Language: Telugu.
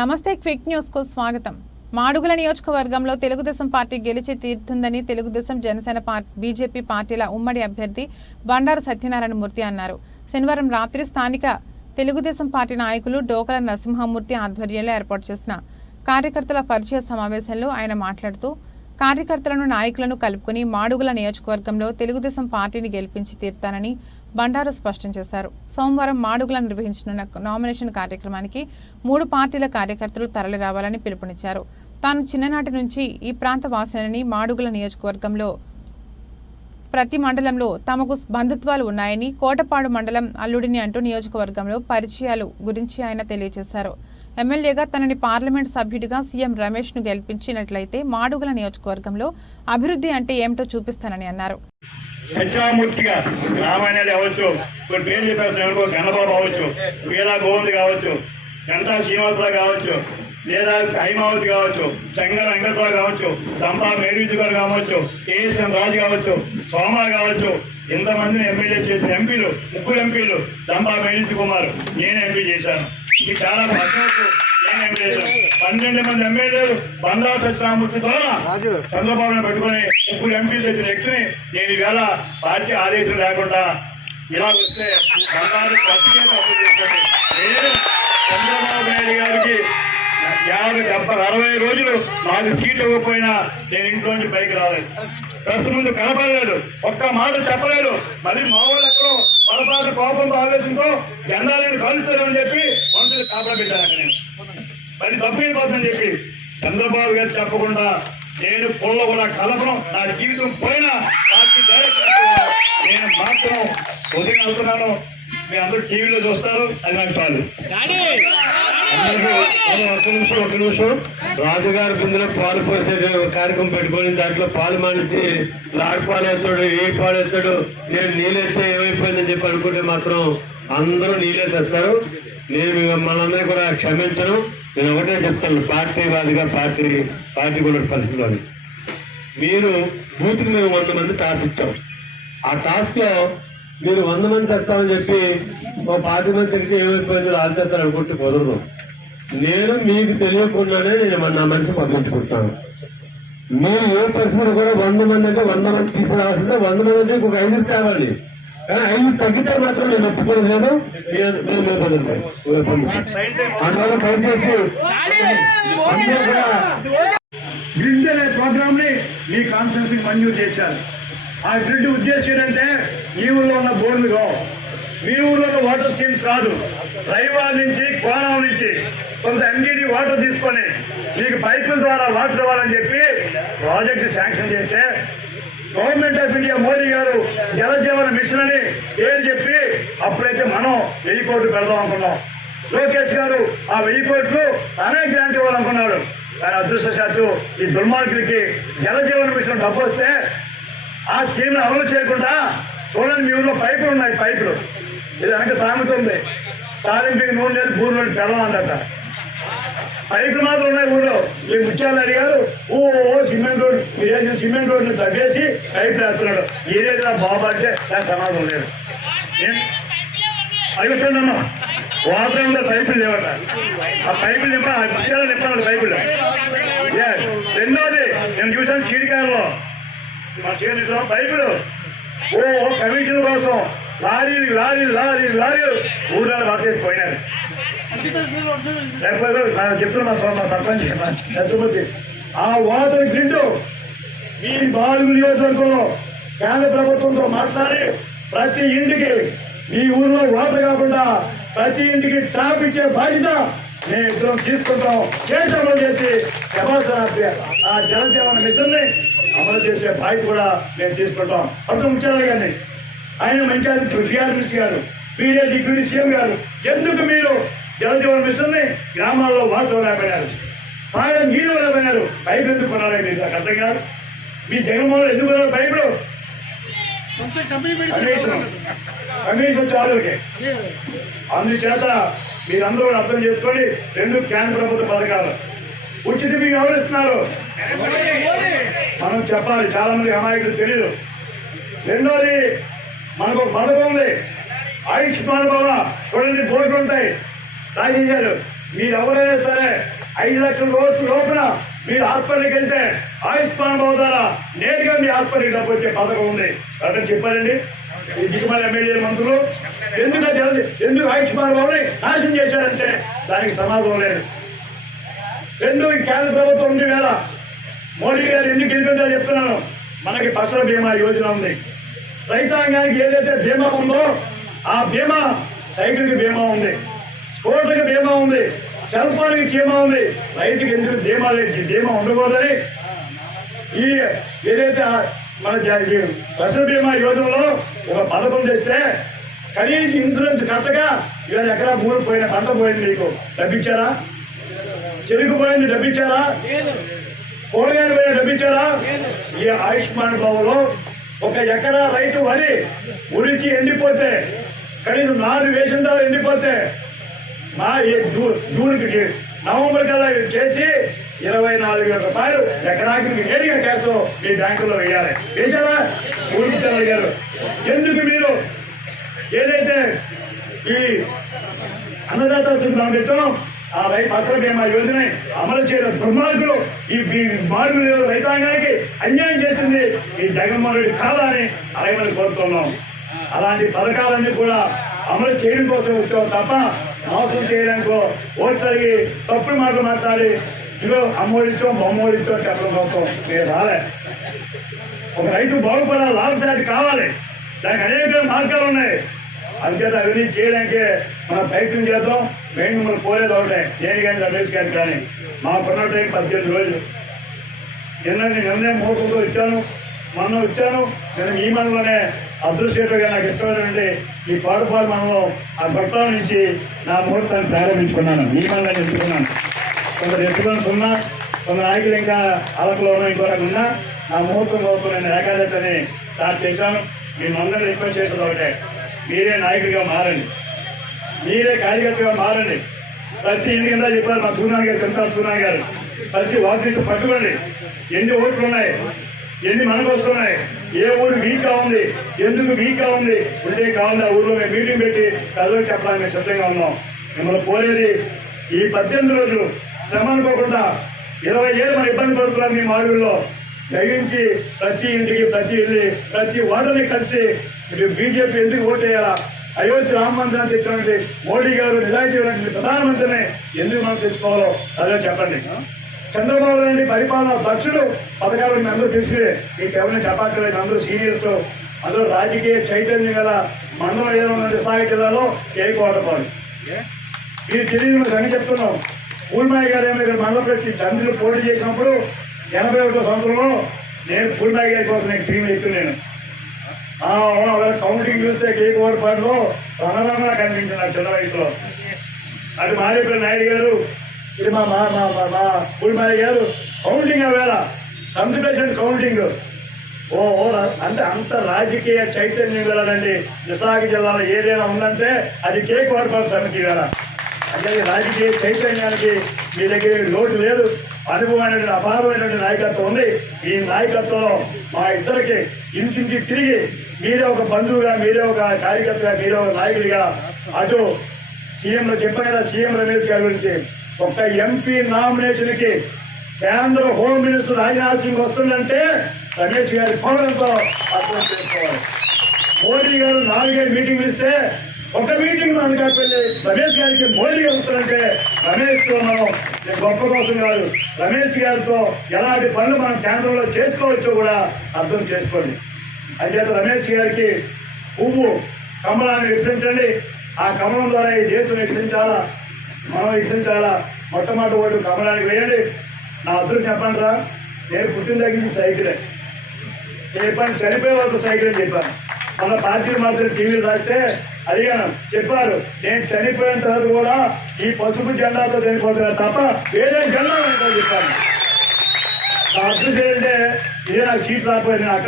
నమస్తే క్విక్ న్యూస్ కు స్వాగతం. మాడుగుల నియోజకవర్గంలో తెలుగుదేశం పార్టీ గెలిచి తీరుతుందని తెలుగుదేశం జనసేన బీజేపీ పార్టీల ఉమ్మడి అభ్యర్థి బండారు సత్యనారాయణ మూర్తి అన్నారు. శనివారం రాత్రి స్థానిక తెలుగుదేశం పార్టీ నాయకులు డోకల నరసింహమూర్తి ఆధ్వర్యంలో ఏర్పాటు చేసిన కార్యకర్తల పరిచయ సమావేశంలో ఆయన మాట్లాడుతూ కార్యకర్తలను నాయకులను కలుపుకుని మాడుగుల నియోజకవర్గంలో తెలుగుదేశం పార్టీని గెలిపించి తీరుతానని బండారు స్పష్టం చేశారు. సోమవారం మాడుగుల నిర్వహించనున్న నామినేషన్ కార్యక్రమానికి 3 పార్టీల కార్యకర్తలు తరలి రావాలని పిలుపునిచ్చారు. తాను చిన్ననాటి నుంచి ఈ ప్రాంత వాసినని, మాడుగుల నియోజకవర్గంలో ప్రతి మండలంలో తమకు బంధుత్వాలు ఉన్నాయని, కోటపాడు మండలం అల్లుడిని అంటూ నియోజకవర్గంలో పరిచయాలు గురించి ఆయన తెలియజేశారు. ఎమ్మెల్యేగా తనని పార్లమెంట్ సభ్యుడిగా సీఎం రమేష్ ను గెలిపించినట్లయితే మాడుగుల నియోజకవర్గంలో అభివృద్ధి అంటే ఏమిటో చూపిస్తానని అన్నారు. సత్యమూర్తిగా రామాయణాలు కావచ్చు, కొన్ని పేరు చెప్పేసిన గణబాబు కావచ్చు, వీరా గోవింద్ కావచ్చు, గంటా శ్రీనివాసరావు కావచ్చు, లేదా హైమావతి కావచ్చు, చెంగల్ వెంకటరావు కావచ్చు, దంపా మేరీజు గారు కావచ్చు, కేఎస్ఎం రాజు కావచ్చు, సోమ కావచ్చు, ఇంతమందిని ఎమ్మెల్యే చేసిన ఎంపీలు 3 ఎంపీలు దంపా మేరీజు కుమార్ నేను ఎంపీ చేశాను. ఇది చాలా పద్ధతులు. 12 మంది ఎమ్మెల్యేలు బండారు సత్యనారాయణమూర్తి ద్వారా చంద్రబాబును పెట్టుకుని 3 ఎంపీలు చేసిన వ్యక్తిని నేను ఈవేళ పార్టీ ఆదేశం లేకుండా ఇలా వస్తే బండారు ప్రత్యేక నేను చంద్రబాబు నాయుడు గారికి 60 రోజులు నాకు సీట్లు ఇవ్వకపోయినా నేను ఇంట్లోంచి పైకి రాలేదు, ప్రెస్ ముందు కనపడలేదు, ఒక్క మాట చెప్పలేదు. మళ్ళీ మామూలు ఎక్కడో పొరపాటు కోపంతో ఆవేశంతో జెండాలను కాలుస్తారని చెప్పి మనుషులు కాపాడబెట్టాను. అక్కడ నేను మరి తప్పైపోతుందని చెప్పి చంద్రబాబు గారు చెప్పకుండా నేను పొల్ల కూడా కలపడం, నా జీవితం పోయినా పార్టీ డైరెక్టర్ నేను మాత్రం ఉదయం వెళ్తున్నాను. మీ అందరూ టీవీలో చూస్తారు, అది నాకు చాలు. ఒక నిమిషం రాజుగారి ముందులో పాలు పోసే కార్యక్రమం పెట్టుకొని దాంట్లో పాలు మానేసి లాడ్ పాలు ఎత్తాడు, ఏ పాలు ఎత్తాడు, నేను నీళ్ళెత్తే ఏమైపోయిందని చెప్పి అనుకుంటే మాత్రం అందరూ నీళ్ళెత్తేస్తారు. నేను మనందరినీ కూడా క్షమించను. నేను ఒకటే చెప్తాను, పార్టీ వాదిగా పార్టీ కూడా పరిస్థితిలో మీరు బూత్కి మేము 100 మంది టాస్క్ ఇచ్చాం. ఆ టాస్క్ లో మీరు 100 మంది చెప్తామని చెప్పి ఓ 10 మంది తిరిగి ఏమైపోయిందో వాళ్ళు చెప్తారు అనుకుంటే కుదరదు. నేను మీకు తెలియకుండానే నేను నా మనసు పంపించుకుంటాను. మీరు ఏ పరిస్థితులు కూడా 100 మంది అంటే 100 మంది తీసుకురావాల్సిందే. 100 మంది అంటే ఇంకొక 5 తేవాలి, కానీ 5 తగ్గితే మాత్రం నేను ఒప్పుకోలేదు. అందువల్ల దయచేసి గ్రిడ్ అనే ప్రోగ్రామ్ ని మీ కాన్ఫరెన్స్ కి మంజూరు చేశారు. ఆ గ్రిడ్ ఉద్దేశం ఏంటంటే ఈ ఊళ్ళో ఉన్న బోర్డులు కావు, మీ ఊళ్ళో ఉన్న వాటర్ స్కీమ్స్ కాదు, రైవాల్ నుంచి కోణం నుంచి కొంత ఎంజీడీ వాటర్ తీసుకొని మీకు పైపుల ద్వారా వాటర్ ఇవ్వాలని చెప్పి ప్రాజెక్టు శాంక్షన్ చేస్తే గవర్నమెంట్ ఆఫ్ ఇండియా మోడీ గారు జలజీవన మిషన్ అని పేరు చెప్పి అప్పుడైతే మనం 1000 కోట్లు పెడదాం అనుకున్నాం. లోకేష్ గారు ఆ 1000 కోట్లు తానే గ్రాంట్ ఇవ్వాలనుకున్నాడు. కానీ అదృష్టశాత్తు ఈ దుర్మార్గులకి జలజీవన మిషన్ డబ్బు వస్తే ఆ స్కీమ్ అమలు చేయకుండా చూడండి, మీ ఊళ్ళో పైపులు ఉన్నాయి. పైపులు ఇది వెనక సామెత ఉంది, తాలింపుకి నూనె లేదు, బూరు నూనె పెళ్ళం అందట. పైపులు మాత్రం ఉన్నాయి ఊళ్ళో. ఈ ముత్యాలరెడ్డి గారు సిమెంట్ రోడ్, మీరు వేసిన సిమెంట్ రోడ్ని తగ్గేసి పైపులు వేస్తున్నాడు. ఏదైనా బాబు అంటే నాకు సమాధానం లేదు. అయిపోతుందమ్మా వాటర్ పైపులు లేవట. ఆ పైపులు నింప ముత్యాలు నింపాలి పైపులు. రెండోది నేను చూసాను చీడికాయల్లో మా చేతిలో పైపులు కమిషన్ కోసం లారీలు ఊళ్ళో వాసేసి పోయినారు. చెప్తున్నా మా సర్పంచ్ ఛత్రపతి, ఆ వాటర్ గ్రిడ్ ఈ 4 నియోజకవర్గంలో కేంద్ర ప్రభుత్వంతో మాట్లాడి ప్రతి ఇంటికి ఈ ఊళ్ళో వాటర్ కాకుండా ప్రతి ఇంటికి ట్యాప్ ఇచ్చే బాధ్యత మేము ఇద్దరం తీసుకుంటాం. దేశంలో చేసి ఆ జలజీవన మిషన్ ని అమలు చేసే బాధ్యత కూడా మేము తీసుకుంటాం. అప్పుడు ముఖ్యంగా కానీ ఆయన మంచి టీఆర్ఎస్ గారు, మీరే డిప్యూటీ సీఎం గారు, ఎందుకు మీరు జలజీవన మిషన్ ని గ్రామాల్లో వాటర్ లేకపోయినారు, ఆయన నీళ్ళు లేకపోయినారు, పైపు ఎందుకు కొనాలి? మీరు నాకు అర్థం కాదు. మీ జగన్మోహన్ ఎందుకు కొనాలి పైపులు? కమిషన్ చాలుకి. అందుచేత మీరందరూ కూడా అర్థం చేసుకొని 2 కేంద్ర ప్రభుత్వ పథకాలు ఉచిత మీకు ఎవరిస్తున్నారు మనం చెప్పాలి. చాలా మంది అమాయకులు తెలియదు. రెండోది మనకు ఒక పథకం ఉంది, ఆయుష్మాన్ భవ. చూడండి బోర్డులు ఉంటాయి, రాజేశారు. మీరు ఎవరైనా సరే 5 లక్షల రోజు లోపల మీరు హాస్పిటల్కి వెళ్తే ఆయుష్మాన్ భావ ద్వారా నేరుగా మీ హాస్పిటల్కి డబ్బు వచ్చే పథకం ఉంది. అక్కడ చెప్పారండి ఈ దిగుమల ఎమ్మెల్యే మంత్రులు ఎందుకు ఆయుష్మాన్ భావని నాశనం చేశారంటే దానికి సమాధానం లేదు. ఈ కేంద్ర ప్రభుత్వం ఉంది వేళ మోడీ గారు ఎందుకు గెలిపించాలో చెప్తున్నాను. మనకి ఫసల్ బీమా యోజన ఉంది. రైతాంగానికి ఏదైతే బీమా ఉందో ఆ బీమా సైకిల్కి బీమా ఉంది, స్కూటర్కి బీమా ఉంది, సెల్ ఫోన్కి బీమా ఉంది. రైతుకి ఎందుకు బీమా ఉండకూడదని ఈ ఏదైతే మన ఫసల్ బీమా యోజనలో ఒక పథకం తెస్తే కనీసం ఇన్సూరెన్స్ కట్టగా ఇవాళ ఎకరా భూమి పోయిన పంట పోయింది మీకు డబ్బిచ్చారా? చెరుకు పోయింది డబ్బిచ్చారా? కూరగాయలు పోయిన డబ్బిచ్చారా? ఈ ఆయుష్మాన్ భావలో 1 ఎకరా రైతు వరి ఉడిచి ఎండిపోతే కనీసం 4 వేషంలో ఎండిపోతే మా జూన్కి నవంబర్ కల్లా చేసి 24,000 రూపాయలు ఎకరాకి నేరుగా క్యాష్ మీ బ్యాంకులో వేయాలి. వేశారా? ఊరికిచ్చారు గారు. ఎందుకు మీరు ఏదైతే ఈ అన్నదాత పెట్టాం ఆ ఫసల్ బీమా యోజన అమలు చేయడం దుర్మార్గులు ఈ మార్గులు రైతాంగానికి అన్యాయం చేసింది ఈ జగన్మోహన్ రెడ్డి కాదని అలాగని కోరుతున్నాం. అలాంటి పథకాలన్నీ కూడా అమలు చేయడం కోసం వచ్చాం తప్ప మోసం చేయడానికో ఓట్లకి తప్పుడు మాటలు మాట్లాడి ఇదో అమ్మోడిచ్చో బొమ్మోడిచ్చో చెప్పడం కోసం మీరు రాలే. ఒక రైతు బాగుపడాలి, లాభసాటి కావాలి, దానికి అనేక మార్గాలు ఉన్నాయి. అందుచేత అవన్నీ చేయడానికి మనం ప్రయత్నం చేద్దాం. మేము మిమ్మల్ని కోరేది ఒకటే, నేను కానీ రమేష్ గారు కానీ మాకున్న టైం 18 రోజులు. నిన్నే మోసంతో ఇచ్చాను, మొన్న వచ్చాను. నేను ఈ మనలోనే అదృష్టంగా నాకు ఇష్టమైనటువంటి ఈ పాడుపాడు మనలో ఆ భర్త నుంచి నా ముహూర్తాన్ని ప్రారంభించుకున్నాను. ఈ మనలో ఎంచుకున్నాను. కొందరు ఎత్తుకొని ఉన్నా, కొందరు నాయకులు ఇంకా అలకలో ఉన్నా, ఇంకో ఉన్నా నా ముహూర్తం కోసం నేను ఏకాదశి అని స్టార్ట్ చేశాను. మీ మందరిని రిక్వెస్ట్ చేసేది ఒకటే, మీరే నాయకుడిగా మారండి, మీరే కార్యకర్తగా మారండి. ప్రతి ఇంటి కింద చెప్పారు మా సూర్యనారాయణ గారు, చెప్తారు సూర్యనారాయణ గారు, ప్రతి వాకిలితో పట్టుకోండి. ఎన్ని ఓట్లు ఉన్నాయి, ఎన్ని మనకు వస్తున్నాయి, ఏ ఊరు వీక్ గా ఉంది, ఎందుకు వీక్ గా ఉంది ఉంటే కావాలి. ఆ ఊళ్ళో మేము మీటింగ్ పెట్టి చదువు చెప్పడానికి మేము సిద్ధంగా ఉన్నాం. మిమ్మల్ని కోరేది ఈ 18 రోజులు శ్రమ అనుకోకుండా 20 ఏళ్ళు మనం ఇబ్బంది పడుతున్నాం. మీ మార్గుల్లో దయించి ప్రతి ఇంటికి ప్రతి ఇల్లు ప్రతి వార్డుని కలిసి బీజేపీ ఎందుకు ఓటు వేయాలా, అయోధ్య రామ మందిరం తెచ్చినటువంటి మోడీ గారు నిజాయితీ ప్రధానమంత్రిని ఎందుకు మనం తెచ్చుకోవాలో అదే చెప్పండి. చంద్రబాబు నాయుడు పరిపాలన దక్షుడు పథకాలు మీ అందరూ తీసుకునే మీకు ఎవరైనా చెప్పక్కర్లేదు. అందరూ సీనియర్స్, అందరూ రాజకీయ చైతన్యం గల మండలం ఏదో ఉన్న విశాఖ జిల్లాలో కేకోటపాడు. మీరు తెలియదు సంగతి చెప్తున్నాం. పూర్ణాయి గారు ఏమో ఇక్కడ మండల ప్రతి తండ్రులు పోటీ చేసినప్పుడు 81 సంవత్సరంలో నేను పూర్ణాయి గారి కోసం నేను టీం ఎత్తున్నాను. కౌంటింగ్ చూస్తే కేకోటపాడులో రణరంగా కనిపించింది నాకు చిన్న వయసులో. అటు మారేపల్లి నాయుడు గారు, ఇది మా పూర్ణాయి గారు కౌంటింగ్ వేళ 100% కౌంటింగ్. అంటే అంత రాజకీయ చైతన్యం గలండి విశాఖ జిల్లాలో ఏదైనా ఉందంటే అది కేకోటపాడు సమితి వేళ. అంటే రాజకీయ చైతన్యానికి మీ దగ్గర లోటు లేదు, అనుభవమైనటువంటి అపారమైనటువంటి నాయకత్వం ఉంది. ఈ నాయకత్వంలో మా ఇద్దరికి ఇంటింటి తిరిగి మీరే ఒక బంధువుగా, మీరే ఒక కార్యకర్తగా, మీరే ఒక నాయకుడిగా, అటు సీఎం చెప్పాను కదా సీఎం రమేష్ గారి గురించి, ఒక ఎంపీ నామినేషన్ కి కేంద్ర హోమ్ మినిస్టర్ రాజ్నాథ్ సింగ్ వస్తుందంటే రమేష్ గారి పౌరంతో అర్థం చేసుకోవాలి. మోడీ గారు 4 మీటింగ్లు ఇస్తే ఒక మీటింగ్ అనకాపల్లి రమేష్ గారికి మోడీ గారు వస్తారంటే రమేష్ తో మనం గొప్ప కోసం కాదు, రమేష్ గారితో ఎలాంటి పనులు మనం కేంద్రంలో చేసుకోవచ్చో కూడా అర్థం చేసుకోండి. అయితే రమేష్ గారికి పువ్వు కమలాన్ని వికసించండి. ఆ కమలం ద్వారా ఈ దేశం వికసించాలా, మనం వికసించాలా. మొట్టమొదటి ఓటు కమలానికి వేయండి. నా అదృష్టం చెప్పండి రా, నేను పుట్టిన దగ్గర నుంచి సైకిలే చెప్పాను, చనిపోయే వరకు సైకిల్ అని చెప్పాను. మన పార్టీలు మాత్రం టీవీలు రాస్తే అడిగాను, చెప్పారు నేను చనిపోయిన తర్వాత కూడా ఈ పసుపు జెండాతో చనిపోతున్నా తప్ప వేరే జెండా చెప్పాను. నా అదృష్టం ఏంటంటే ఇదే నాకు సీట్ రాకపోయింది.